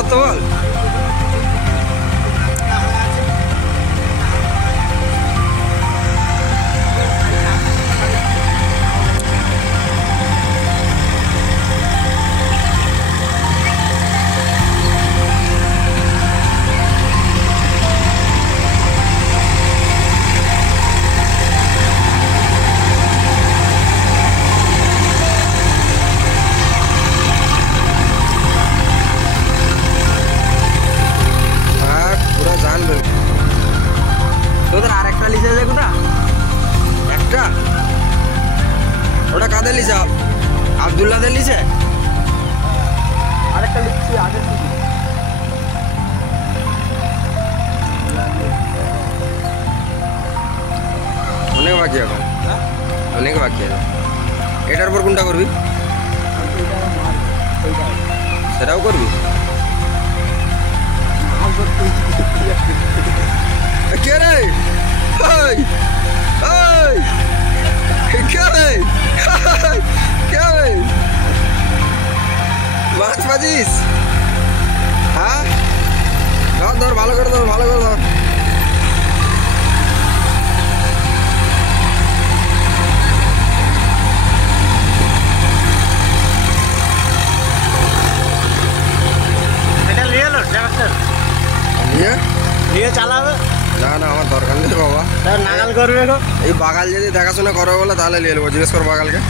করতে বল। তোদের আর একটা লিচে আছে কোথা? একটা ওটা কাদের লিচে? আব্দুল্লাদের লিচে? আরেকটা লিখছি আগের থেকে। অনেক বাকি এখন, অনেক বাকি আছে। এটার পর কোনটা করবি? সেটাও করবি? কে রে? ওই ওই কে রে? কে রে? মাছ পাজিস? হ্যাঁ ধর ধর, ভালো করে ধর, ভালো করে ধর। এটা নিয়ে এলো ট্রাক্টর নিয়ে নিয়ে চালাবে? না না, আমার দরকার নেই বাবা। নাগাল করবে গো। এই বাগাল যদি দেখাশোনা করবে বলে তাহলে নিয়ে নেবো, জিজ্ঞেস কর বাগালকে।